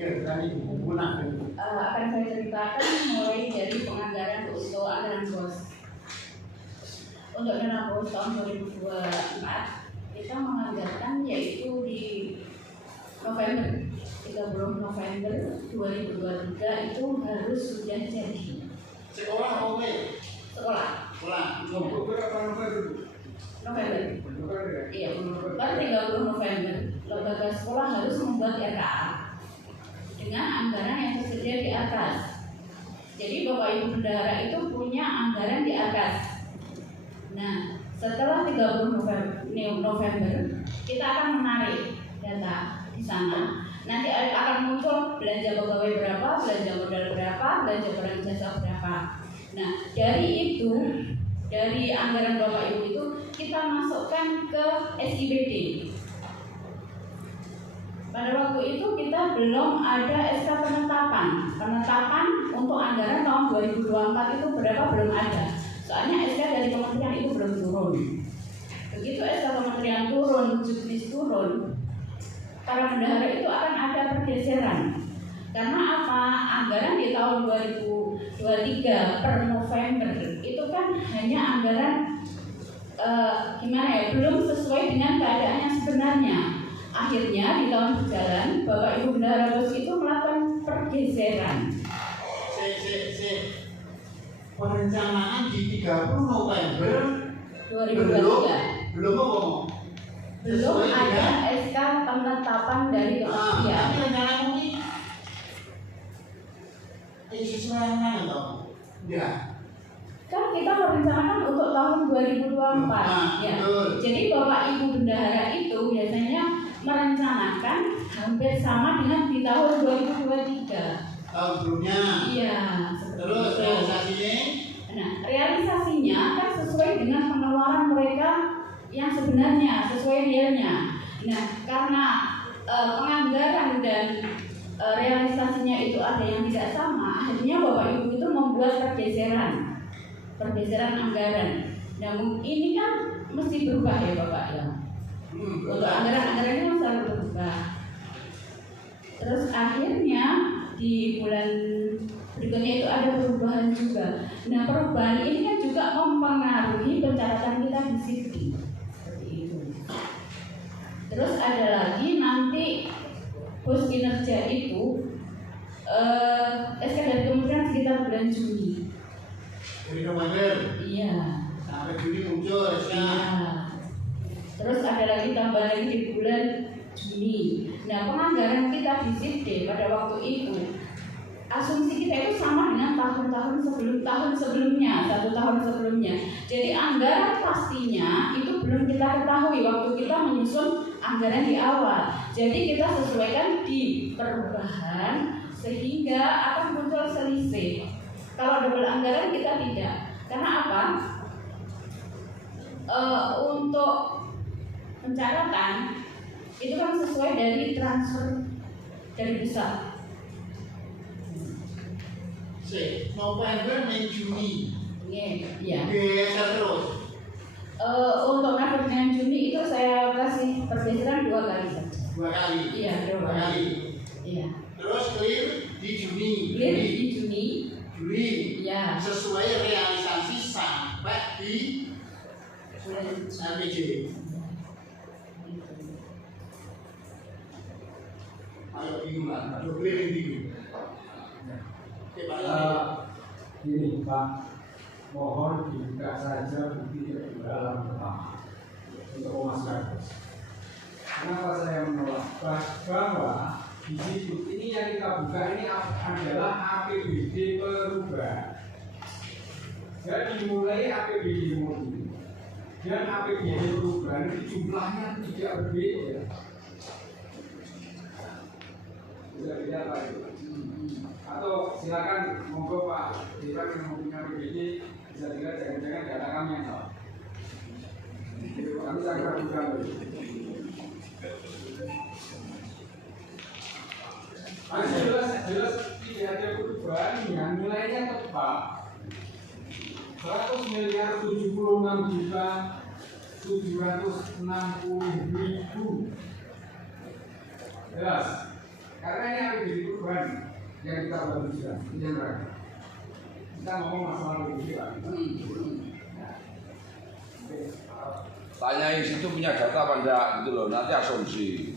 akan saya ceritakan mulai dari penganggaran untuk anggaran BOS. Untuk dana BOS tahun 2024 kita menganggarkan yaitu di November 30 November 2023 itu harus sudah jadi. Sekolah oke. Sekolah. November. Iya, per 30 November lembaga sekolah harus membuat RKA dengan anggaran yang tersedia di atas. Jadi Bapak Ibu Bendahara itu punya anggaran di atas. Nah, setelah 30 November kita akan menarik data di sana. Nanti akan muncul belanja pegawai berapa, belanja modal berapa, belanja barang jasa berapa. Nah, dari itu, dari anggaran Bapak Ibu itu kita masukkan ke SIBD. Pada waktu itu kita belum ada SK penetapan untuk anggaran tahun 2024 itu berapa belum ada. Soalnya SK dari kementerian itu belum turun. Begitu SK kementerian turun, juknis turun, para bendahara itu akan ada pergeseran. Karena apa? Anggaran di tahun 2023 per November itu kan hanya anggaran belum sesuai dengan keadaan yang sebenarnya. Akhirnya di tahun berjalan Bapak Ibu Bendahara BOS itu melakukan pergeseran. Perencanaan di 30 November 2023 belum ada SK penetapan dari kementerian. Tapi rencana ini sesuai mana dong? Ya. Kan kita merencanakan untuk tahun 2024 ya. Jadi Bapak Ibu Bendahara itu biasanya merencanakan hampir sama dengan di tahun 2023. Tahun sebelumnya. Iya. Terus realisasinya? Nah, realisasinya kan sesuai dengan pengeluaran mereka yang sebenarnya, sesuai realnya. Nah, karena penganggaran dan realisasinya itu ada yang tidak sama, akhirnya Bapak Ibu itu membuat pergeseran anggaran. Nah, ini kan mesti berubah ya Bapak ya. Untuk anggaran ini selalu berubah. Terus akhirnya di bulan berikutnya itu ada perubahan juga. Nah, perubahan ini kan juga mempengaruhi pencatatan kita di sini. Seperti itu. Terus ada lagi nanti BOS kinerja itu SK dari kementerian sekitar bulan Juni. Dari November. Iya. Sampai Juni muncul SK. Iya. Terus ada lagi tambah lagi di bulan Juni. Nah, penganggaran kita di SIPD pada waktu itu asumsi kita itu sama dengan tahun-tahun sebelumnya, 1 tahun sebelumnya. Jadi anggaran pastinya itu belum kita ketahui waktu kita menyusun anggaran di awal. Jadi kita sesuaikan di perubahan sehingga akan muncul selisih. Kalau double anggaran kita tidak. Karena apa? Untuk pencatatan itu kan sesuai dari transfer dari pusat. November dan Juni. Iya. Geser terus. Untuk November dan Juni itu saya kasih pergeseran 2 kali saja. 2 kali. Iya, 2 kali. Iya. Terus clear di Juni. Clear di Juni. Juli. Iya. Sesuai realisasi sampai di LPJ. Ayo bingung lah, aduh clear ini. Ini Pak, mohon dibuka saja bukti dalam pertama untuk memastikan. Kenapa saya menolak? Bahwa di situ ini yang kita buka ini adalah APBD perubahan. Jadi mulai APBD murni dan APBD perubahan itu jumlahnya tidak berbeda. Bisa beda Pak itu. Atau silakan monggo Pak, kita yang mempunyai APBD bisa dilihat jangan-jangan data kami yang salah. Kami sangat ragukan. Jelas tidak ada perubahan yang nilainya tepat. 100.076.760.000. Jelas. Karena yang PBB perubahan yang kita baru bilang, yang terakhir. Kita ngomong masalah PBB Pak. Tanya situ punya data apa enggak gitu loh, nanti asumsi.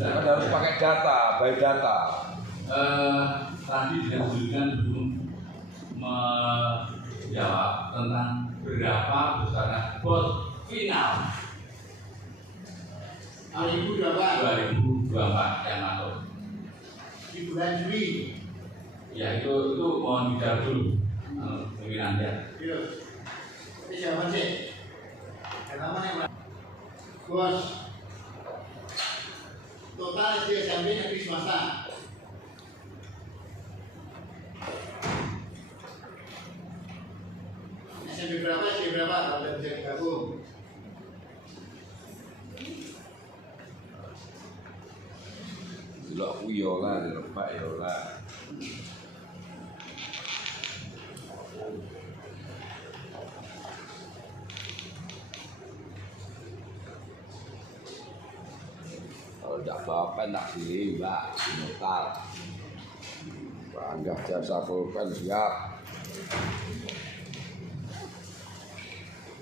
Kan harus pakai data, by data. Tadi disebutkan belum menjawab tentang berapa besaran bot final 2008 2024 yang masuk. di bulan Juli. Ya itu mohon dijawab dulu pimpinan ya. Yuk. Ini siapa sih? Pertama yang Bos. Total SD SMP negeri swasta. SMP berapa? SD berapa? Kalau bisa digabung. Delok uyola, delok Pak Yola. Kalau tidak apa-apa tak sih, Mbak, notar. Bangga jasa pulpen siap.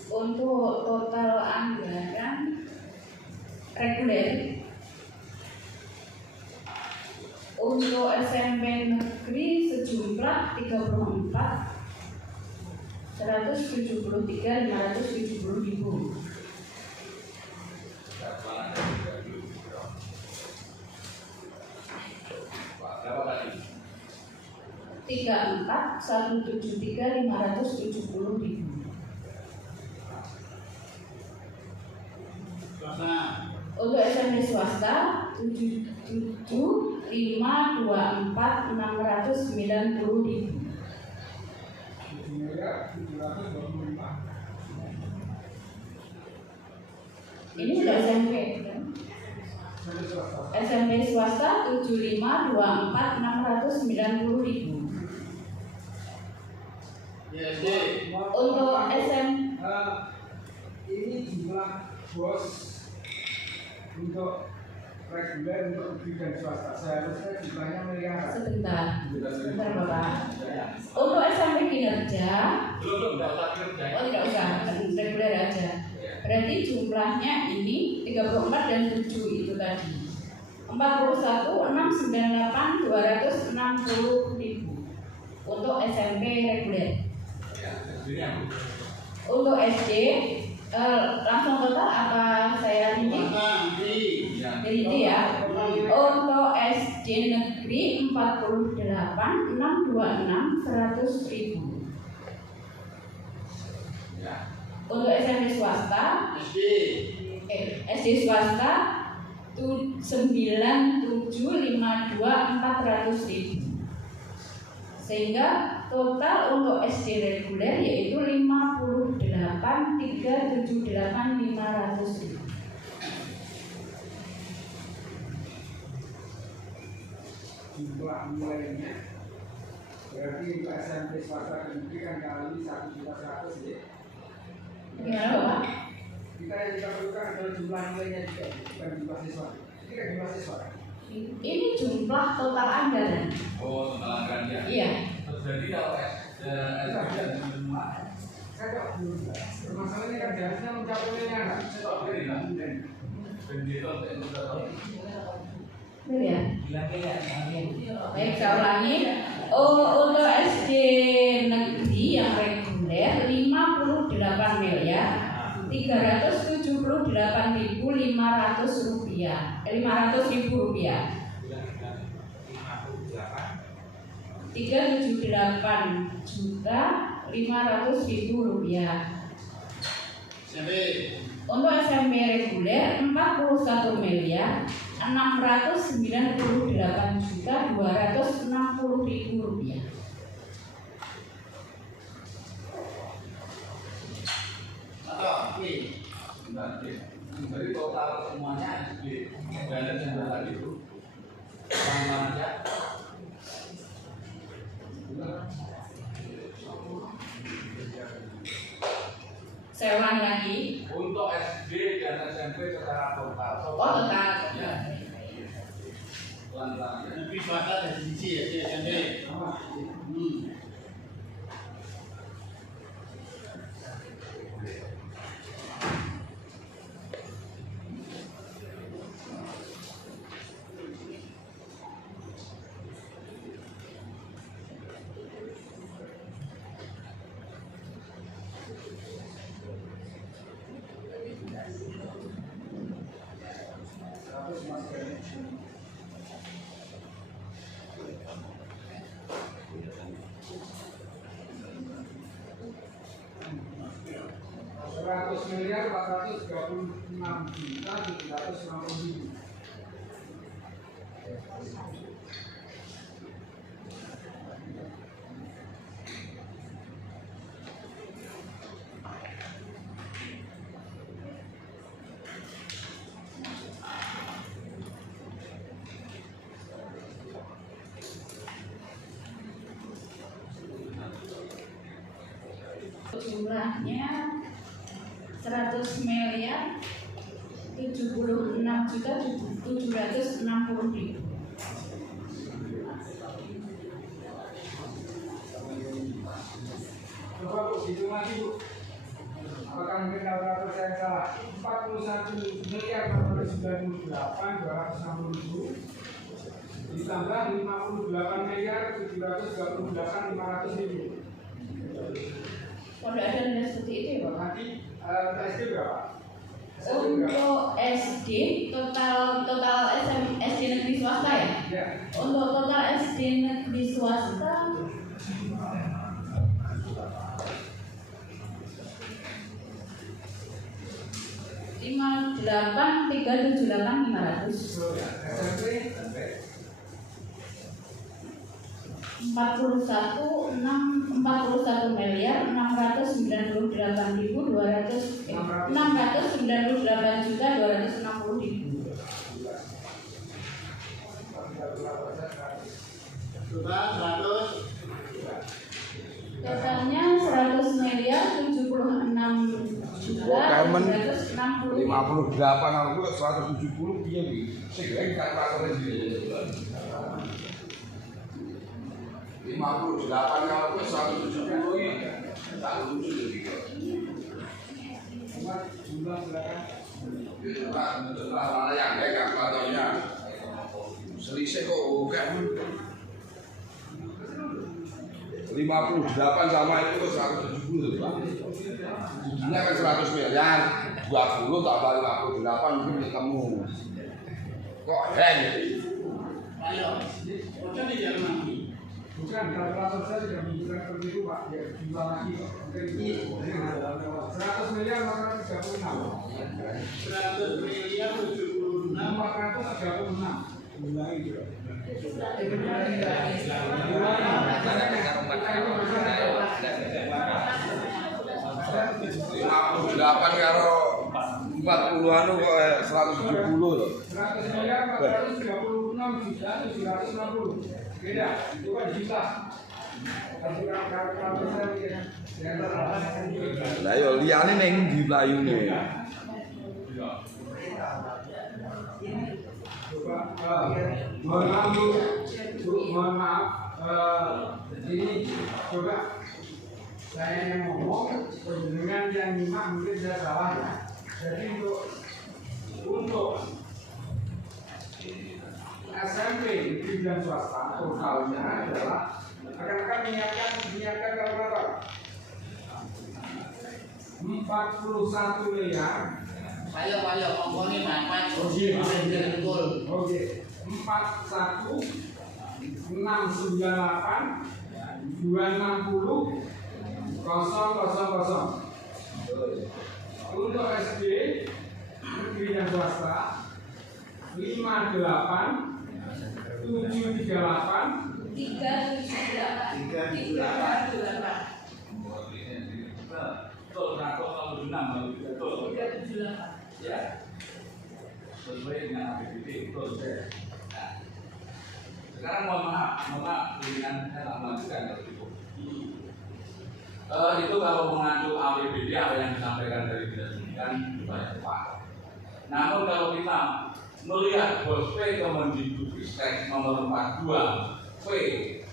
Untuk total anggaran reguler untuk SMP negeri sejumlah 34.173.570.000. 34.173.570.000. Swasta. Untuk SMP swasta 77.524.690.000. Ini sudah SMP kan? SMP swasta 75.24.690.000. YSD. Untuk ini jumlah bos untuk reguler untuk negeri dan swasta. Seharusnya jumlahnya miliaran. sebentar Bapak. Untuk SMP kinerja, Belum daftar kerja. oh tidak usah, reguler aja. Berarti jumlahnya ini 34 dan 7 itu tadi. 41.698.260.000 untuk SMP reguler. Untuk SD langsung total apa saya rinci? Rinci ya. Untuk SD negeri 48.626.100.000. Untuk SMP swasta SD swasta 97.52.400.000. Sehingga total untuk SD reguler yaitu 58.378.500.000. Jumlah nilainya berarti untuk SMP swasta negeri kan kali 1.100.000 ya. Gimana Bapak? Kita yang kita perlukan adalah jumlah nilainya juga, bukan jumlah siswa. Ini kan jumlah siswa. Ini jumlah total anggaran. Oh, total anggaran ya. Iya. Jadi kalau Saya kok belum. Permasalahannya kan harusnya mencapai miliaran. Betul ya? Baik, saya ulangi. Oh, untuk SD negeri yang reguler 58 miliar 378.500 rupiah. 500.000 rupiah. 378.500.000 rupiah. Untuk SMP reguler 41 miliar 698.260.000 rupiah. Jadi total semuanya di balance yang tadi itu sama aja. Saya ulangi lagi. Untuk SD dan SMP secara total. Oh, total. Ya. Negeri swasta dari sisi SD SMP. Miliar 436.750.000. Jumlahnya 100.076.760.000. Coba Bu, hitung lagi Bu. Apakah mungkin kalkulator saya salah? 41.498.260.000 ditambah 58.738.500.000. Kalau ada nilai seperti itu ya Pak? Nanti SD berapa? Untuk SD total SD negeri swasta ya? Ya. Untuk total SD negeri swasta 41.498.260.000. Total 100. Totalnya 100.076.260.000. 58 aku 170 piye iki? Sing gawe kalkulator iki. 58 kalau aku 170 iki. Tak lucu iki. Jumlah silakan. Itu mana yang gawe kalkulatornya? Selisih kok oke. 58 sama itu 170 Pak. Jumlahnya kan 100 miliar, 20 tambah 58 mungkin ketemu. Kok heng? Ayo. Ojo di Jerman. Bukan, kalkulator saya tidak menunjukkan seperti itu Pak. Ya, jumlah lagi kok. Mungkin 100 miliar 436. 100 miliar 76. 436. Ulangi juga. Delapan karo 40-an kok 170 loh. 100 miliar 436.760. Beda, itu kan juta. Lah yo liyane ning ndi playune. Mohon maaf Bu, mohon maaf. Ini coba saya yang ngomong, dengan yang nyimak mungkin saya salah ya. Jadi untuk SMP negeri dan swasta totalnya adalah akan menyiapkan kalkulator 41 miliar. Ayo ngomongin apa? Oke. Betul. Oke, 41.698.260.000. Untuk SD negeri dan swasta 58.738. 378. Ya, sesuai dengan APBD betul. Nah, sekarang mohon maaf, pimpinan saya tak melanjutkan kalau cukup. Itu kalau mengacu APBD apa yang disampaikan dari Dinas Pendidikan banyak tepat. Namun kalau kita melihat bos P Kemendikbudristek nomor 42 P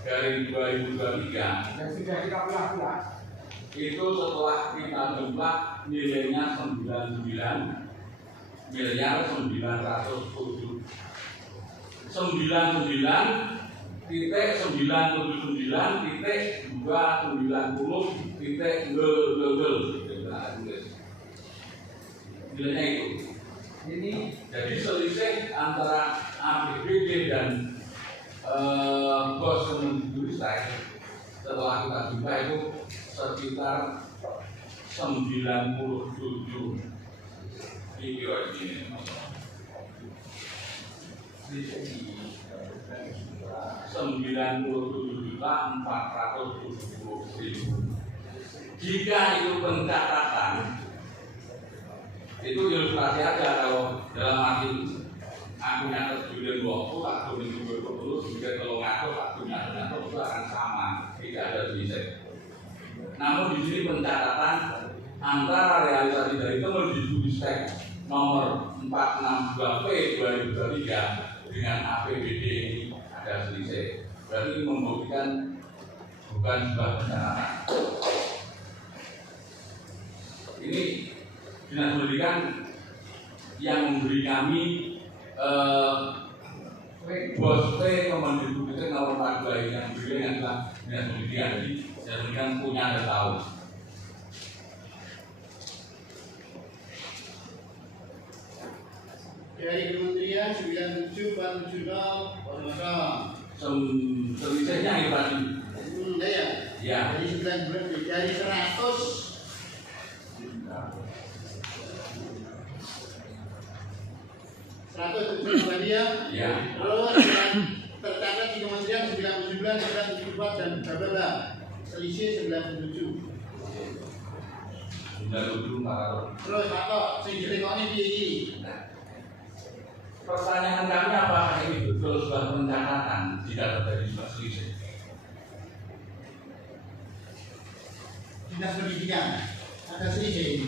dari 2023 yang sudah kita belah-belah itu setelah kita jumlah nilainya 99 miliar 907 nilainya itu. ini Jadi selisih antara APBD dan bos Kemendikbudristek setelah kita jumlah itu sekitar 97 ini. 97.470.000. Jika itu pencatatan, itu ilustrasi aja kalau dalam arti aku nyatet Julian waktu, aku mencoba dulu, juga kalau ngatur, aku nyatet itu akan sama, tidak ada selisih. Namun di sini pencatatan antara realisasi dari Kemendikbudristek nomor 462P 2023 dengan APBD ini ada selisih. Berarti membuktikan bukan sebuah pencatatan. Ini Dinas Pendidikan yang memberi kami bos P Kemendikbudristek nomor 42 yang beri dengan Dinas Pendidikan. Jadi Dinas Pendidikan punya dan tahu. Dari Kementerian 97.470 Selisihnya ya tadi. ya. Ya. Dari 9 bulan dari 100 dia. Ya. Terus tercatat di Kementerian 99, 974 dan bla selisih 97. Terus apa? Sing ditengokne piye iki? Pertanyaan kami apakah ini betul sebuah pencatatan jika terjadi sebuah selisih? Dinas Pendidikan ada selisih.